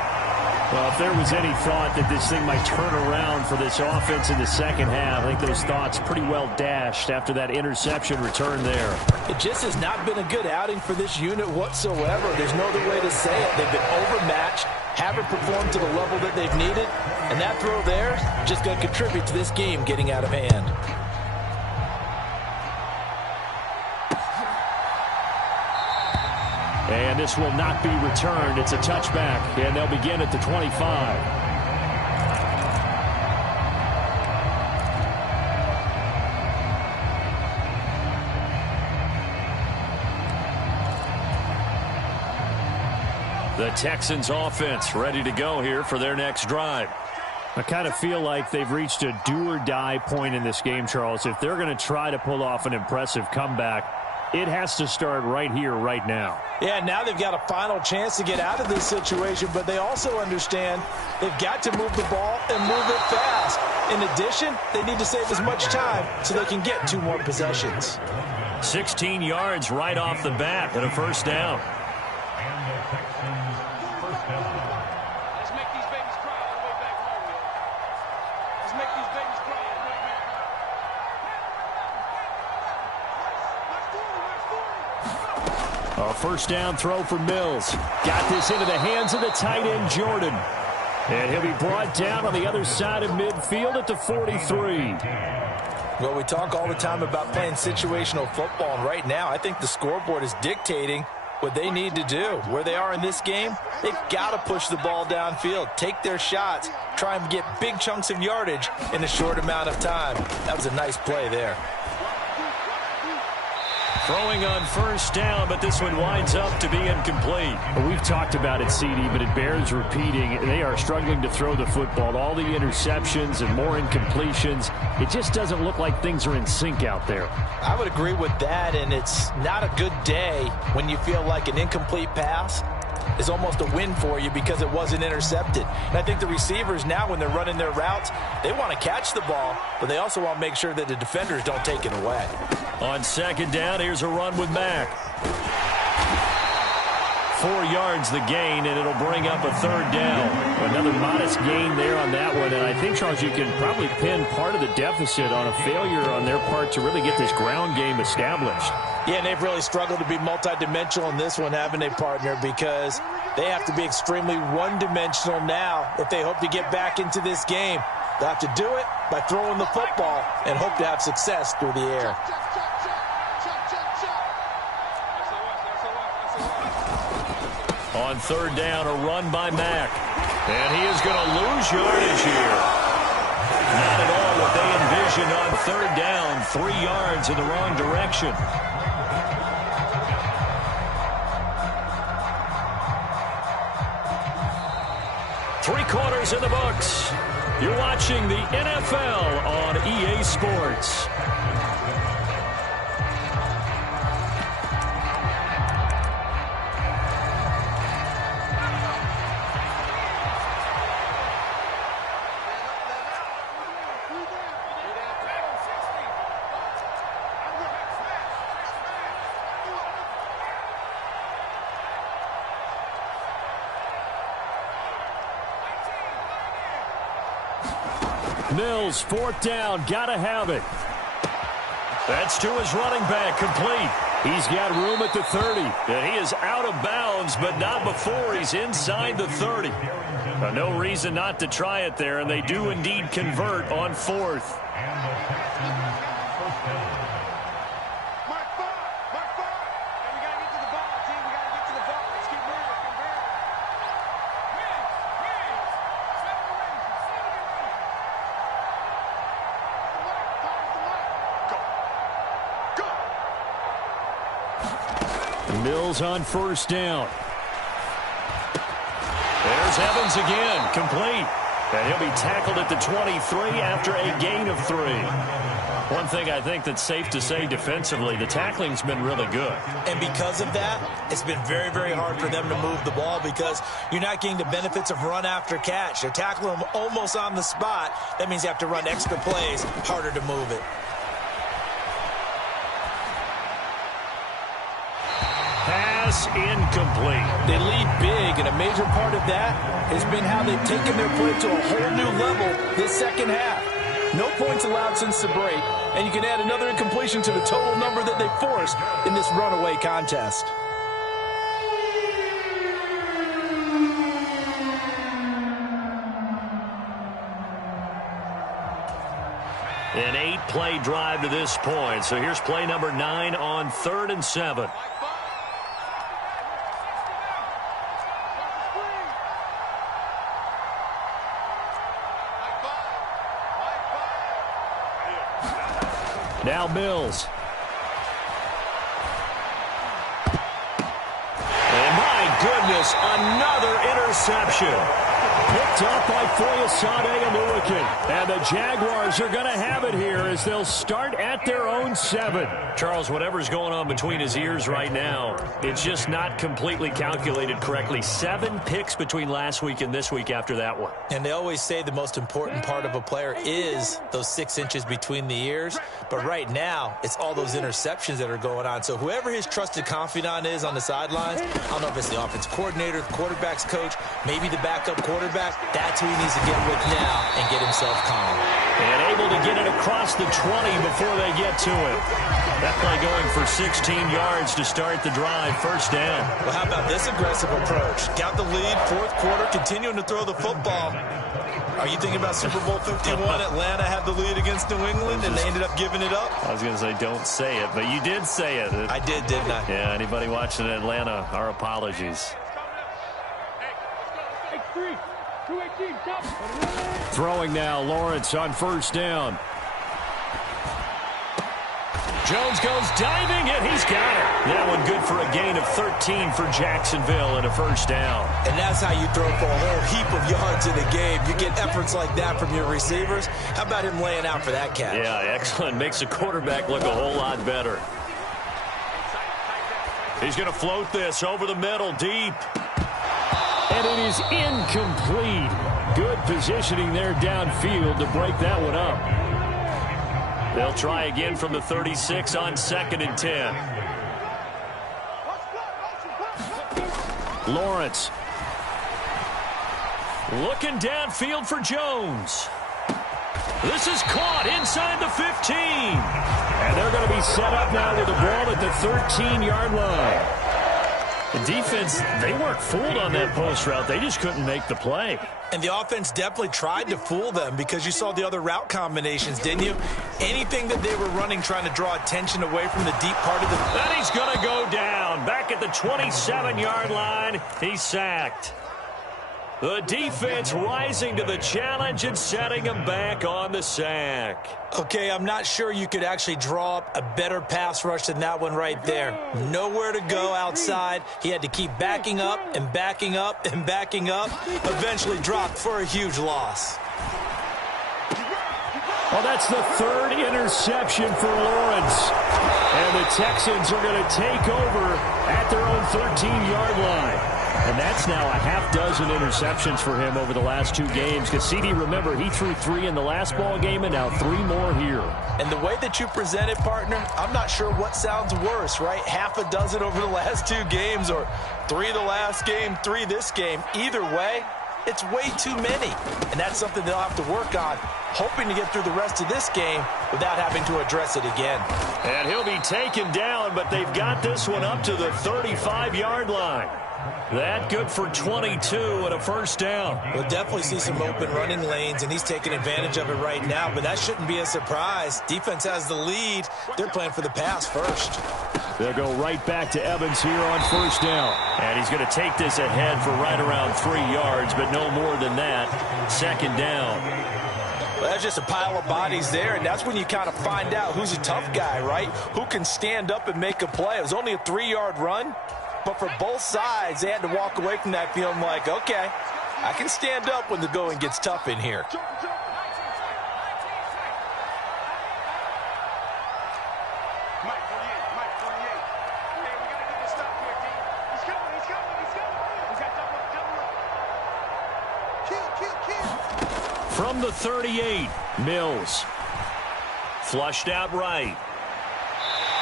Well, if there was any thought that this thing might turn around for this offense in the second half, I think those thoughts pretty well dashed after that interception return there. It just has not been a good outing for this unit whatsoever. There's no other way to say it. They've been overmatched, haven't performed to the level that they've needed, and that throw there is just going to contribute to this game getting out of hand. And this will not be returned. It's a touchback, and they'll begin at the 25. The Texans offense ready to go here for their next drive. I kind of feel like they've reached a do-or-die point in this game, Charles. If they're going to try to pull off an impressive comeback, it has to start right here, right now. Yeah, now they've got a final chance to get out of this situation, but they also understand they've got to move the ball and move it fast. In addition, they need to save as much time so they can get 2 more possessions. 16 yards right off the bat and a first down. Let's make these babies cry all the way back home, man. Let's make these babies cry all the way back home. A first down throw for Mills. Got this into the hands of the tight end, Jordan. And he'll be brought down on the other side of midfield at the 43. Well, we talk all the time about playing situational football, and right now I think the scoreboard is dictating what they need to do. Where they are in this game, they've got to push the ball downfield, take their shots, try and get big chunks of yardage in a short amount of time. That was a nice play there. Throwing on first down, but this one winds up to be incomplete. Well, we've talked about it, CD, but it bears repeating. They are struggling to throw the football. All the interceptions and more incompletions. It just doesn't look like things are in sync out there. I would agree with that, and it's not a good day when you feel like an incomplete pass is almost a win for you because it wasn't intercepted. And I think the receivers now, when they're running their routes, they want to catch the ball, but they also want to make sure that the defenders don't take it away. On second down, here's a run with Mack. 4 yards the gain, and it'll bring up a third down. Another modest gain there on that one, and I think, Charles, you can probably pin part of the deficit on a failure on their part to really get this ground game established. Yeah, and they've really struggled to be multidimensional in this one, haven't they, partner? Because they have to be extremely one-dimensional now if they hope to get back into this game. They'll have to do it by throwing the football and hope to have success through the air. On third down, a run by Mack. And he is going to lose yardage here. Not at all what they envisioned on third down. 3 yards in the wrong direction. Three quarters in the books. You're watching the NFL on EA Sports. Mills, 4th down, gotta have it. That's to his running back, complete. He's got room at the 30. And he is out of bounds, but not before he's inside the 30. No reason not to try it there, and they do indeed convert on 4th. Mills on 1st down. There's Evans again, complete. And he'll be tackled at the 23 after a gain of 3. One thing I think that's safe to say defensively, the tackling's been really good. And because of that, it's been very, very hard for them to move the ball because you're not getting the benefits of run after catch. You're tackling them almost on the spot. That means you have to run extra plays, harder to move it. Pass incomplete. They lead big, and a major part of that has been how they've taken their play to a whole new level this second half. No points allowed since the break, and you can add another incompletion to the total number that they forced in this runaway contest. An 8-play drive to this point. So here's play number 9 on 3rd and 7. Now Mills. And my goodness, another interception. Picked up by Foyesade and Lewican. And the Jaguars are going to have it here as they'll start at their own 7. Charles, whatever's going on between his ears right now, it's just not completely calculated correctly. 7 picks between last week and this week after that one. And they always say the most important part of a player is those 6 inches between the ears. But right now, it's all those interceptions that are going on. So whoever his trusted confidant is on the sidelines, I don't know if it's the offensive coordinator, the quarterback's coach, maybe the backup quarterback, that's who he needs to get with now and get himself calm. And able to get it across the 20 before they get to it. That play going for 16 yards to start the drive, 1st down. Well, how about this aggressive approach? Got the lead, 4th quarter, continuing to throw the football. Are you thinking about Super Bowl 51? Atlanta had the lead against New England, and they ended up giving it up? I was going to say, don't say it, but you did say it. I did, didn't I? Yeah, anybody watching Atlanta, our apologies. Throwing now, Lawrence on 1st down. Jones goes diving, and he's got it. That one good for a gain of 13 for Jacksonville and a 1st down. And that's how you throw for a whole heap of yards in a game. You get efforts like that from your receivers. How about him laying out for that catch? Yeah, excellent. Makes the quarterback look a whole lot better. He's going to float this over the middle, deep. And it is incomplete. Good positioning there downfield to break that one up. They'll try again from the 36 on 2nd and 10. Lawrence. Looking downfield for Jones. This is caught inside the 15. And they're going to be set up now with the ball at the 13-yard line. The defense, they weren't fooled on that post route. They just couldn't make the play. And the offense definitely tried to fool them because you saw the other route combinations, didn't you? Anything that they were running trying to draw attention away from the deep part of the... And he's going to go down. Back at the 27-yard line, he's sacked. The defense rising to the challenge and setting him back on the sack. Okay, I'm not sure you could actually draw up a better pass rush than that one right there. Nowhere to go outside. He had to keep backing up and backing up and backing up. Eventually dropped for a huge loss. Well, that's the 3rd interception for Lawrence. And the Texans are going to take over at their own 13-yard line. And that's now a half-dozen interceptions for him over the last 2 games. Because, CD, remember, he threw 3 in the last ball game and now 3 more here. And the way that you present it, partner, I'm not sure what sounds worse, right? Half a dozen over the last 2 games or 3 the last game, 3 this game. Either way, It's way too many, and that's something they'll have to work on, hoping to get through the rest of this game without having to address it again. And he'll be taken down, but they've got this one up to the 35-yard line. That good for 22 and a first down. We'll definitely see some open running lanes, and he's taking advantage of it right now, but that shouldn't be a surprise. Defense has the lead. They're playing for the pass first. They'll go right back to Evans here on first down. And he's going to take this ahead for right around 3 yards, but no more than that. Second down. Well, that's just a pile of bodies there, and that's when you kind of find out who's a tough guy, right? Who can stand up and make a play. It was only a 3-yard run, but for both sides, they had to walk away from that feeling like, okay, I can stand up when the going gets tough in here. From the 38, Mills. Flushed out right.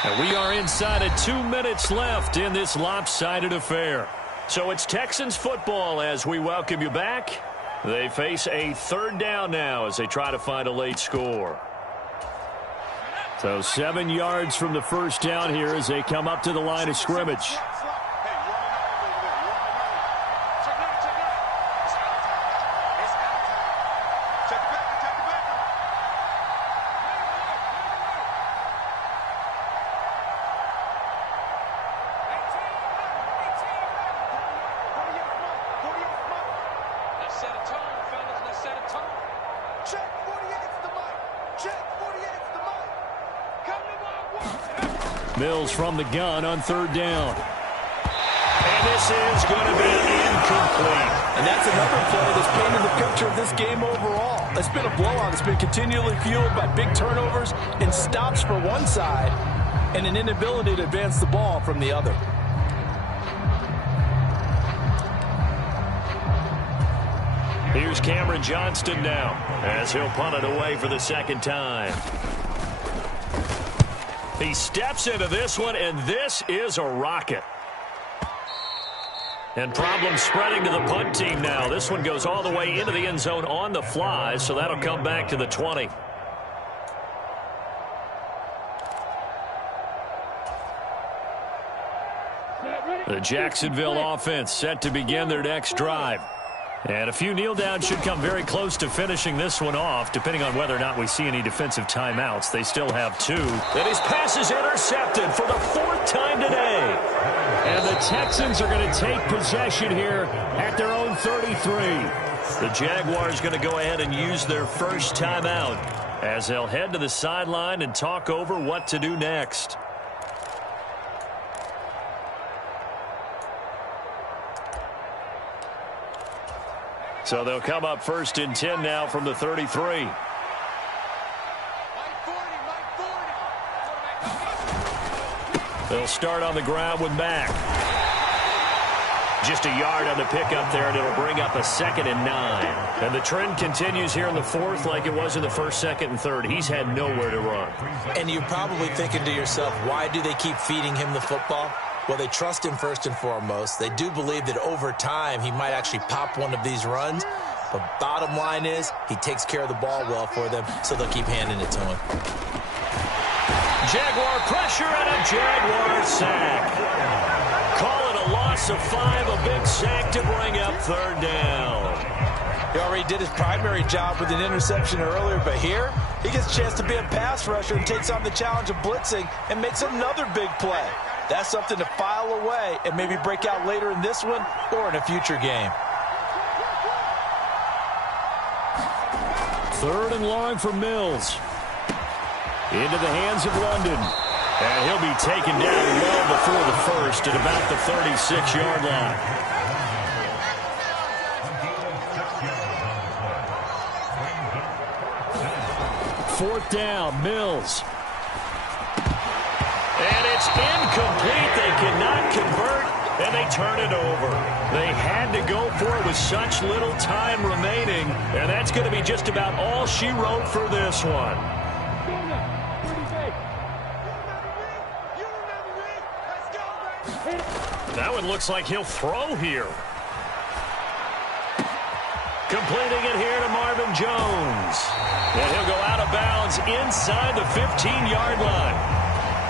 And we are inside of 2 minutes left in this lopsided affair. So it's Texans football as we welcome you back. They face a third down now as they try to find a late score. So 7 yards from the first down here as they come up to the line of scrimmage. Mills from the gun on third down. And this is going to be incomplete. And that's another play that's painted the picture of this game overall. It's been a blowout. It's been continually fueled by big turnovers and stops for one side and an inability to advance the ball from the other. Here's Cameron Johnston now as he'll punt it away for the second time. He steps into this one, and this is a rocket. And problems spreading to the punt team now. This one goes all the way into the end zone on the fly, so that'll come back to the 20. The Jacksonville offense set to begin their next drive. And a few kneel downs should come very close to finishing this one off, depending on whether or not we see any defensive timeouts. They still have 2. And his pass is intercepted for the 4th time today. And the Texans are going to take possession here at their own 33. The Jaguars going to go ahead and use their first timeout as they'll head to the sideline and talk over what to do next. So they'll come up 1st and 10 now from the 33. They'll start on the ground with Mack. Just a yard on the pickup there, and it'll bring up a 2nd and 9. And the trend continues here in the 4th like it was in the 1st, 2nd, and 3rd. He's had nowhere to run. And you're probably thinking to yourself, why do they keep feeding him the football? Well, they trust him first and foremost. They do believe that over time he might actually pop one of these runs. But bottom line is he takes care of the ball well for them, so they'll keep handing it to him. Jaguar pressure and a Jaguar sack. Call it a loss of 5, a big sack to bring up 3rd down. He already did his primary job with an interception earlier, but here he gets a chance to be a pass rusher and takes on the challenge of blitzing and makes another big play. That's something to file away and maybe break out later in this one or in a future game. 3rd and long for Mills. Into the hands of London. And he'll be taken down well before the 1st at about the 36-yard line. Fourth down, Mills. And it's incomplete. They cannot convert, and they turn it over. They had to go for it with such little time remaining, and that's going to be just about all she wrote for this one. That one looks like he'll throw here. Completing it here to Marvin Jones. And he'll go out of bounds inside the 15-yard line.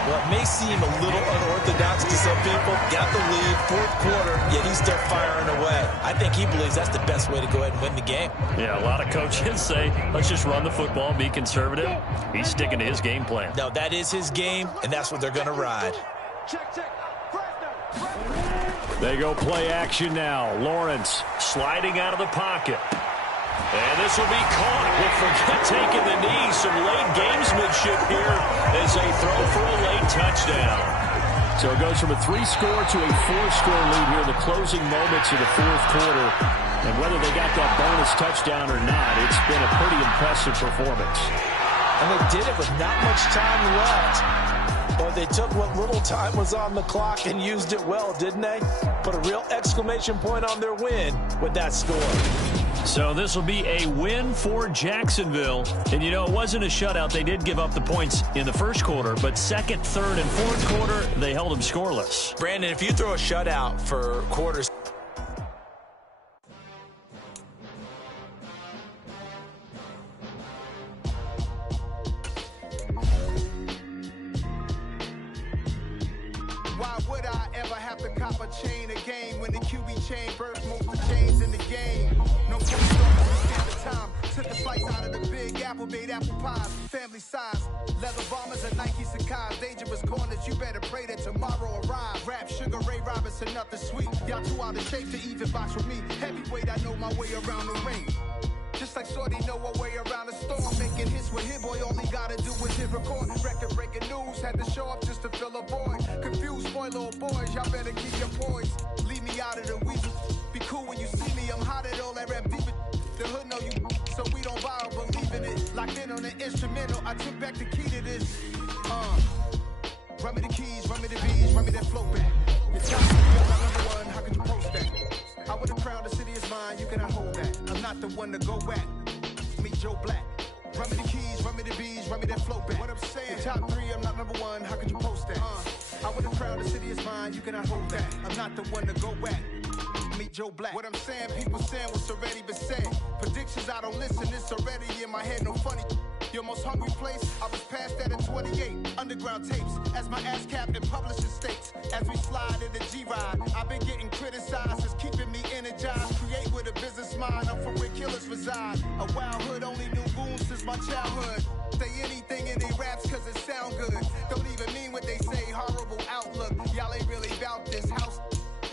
Well, it may seem a little unorthodox to some people. Got the lead, fourth quarter, yet he's still firing away. I think he believes that's the best way to go ahead and win the game. Yeah, a lot of coaches say, let's just run the football, be conservative. He's sticking to his game plan. No, that is his game, and that's what they're going to ride. They go play action now. Lawrence sliding out of the pocket. And this will be caught. We'll forget taking the knee. Some late gamesmanship here as they throw for a late touchdown. So it goes from a 3-score to a 4-score lead here in the closing moments of the fourth quarter. And whether they got that bonus touchdown or not, it's been a pretty impressive performance. And they did it with not much time left. Or they took what little time was on the clock and used it well, didn't they? Put a real exclamation point on their win with that score. So this will be a win for Jacksonville. And, you know, it wasn't a shutout. They did give up the points in the first quarter, but second, third, and fourth quarter, they held them scoreless. Brandon, if you throw a shutout for quarters, Why would I ever have to cop a chain a game when the QB chain birthed most of the chains in the game? No post office at the time. Took a slice out of the big apple, made apple pies, family size. Leather bombers and Nike Sacai's. Dangerous corners, you better pray that tomorrow arrive. Rap, Sugar Ray Robinson, nothing sweet. Y'all too out of shape to even box with me. Heavyweight, I know my way around the ring. Just like Shorty know a way around the storm. Making hits with Hit Boy, all he gotta do is hit record. Record-breaking news, had to show up just to fill a void. Confused, boy, little boys, y'all better keep your poise. Leave me out of the weasel. Be cool when you see me, I'm hot at all that rap deep. The hood know you, so we don't borrow, believe in it. Locked in on the instrumental, I took back the key to this. Run me the keys, run me the bees, run me that flow back. Your top three, I'm not number one, how could you post that? I would have crowned the city is mine, you cannot hold that. I'm not the one to go back. Meet Joe Black. Run me the keys, run me the bees, run me that flow back. What I'm saying, your top three, I'm not number one, how could you post that? I would have crowned the city is mine, you cannot hold that. I'm not the one to go back. Meet Joe Black. What I'm saying, people saying what's already been said. Predictions, I don't listen, it's already in my head, no funny. Your most hungry place, I was past that in 28. Underground tapes, as my ass capped in publishing states. As we slide in the G-Ride, I've been getting criticized, it's keeping me energized. Create with a business mind, I'm from where killers reside. A wild hood, only knew goons since my childhood. Say anything in they raps cause it sound good. Don't even mean what they say, horrible outlook. Y'all ain't really about this house.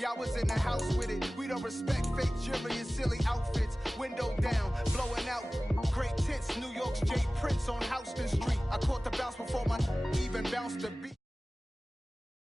Y'all was in the house with it. We don't respect fake jewelry and silly outfits. Window down, blowing out. Great tits, New York's J. Prince on Houston Street. I caught the bounce before my even bounced the beat.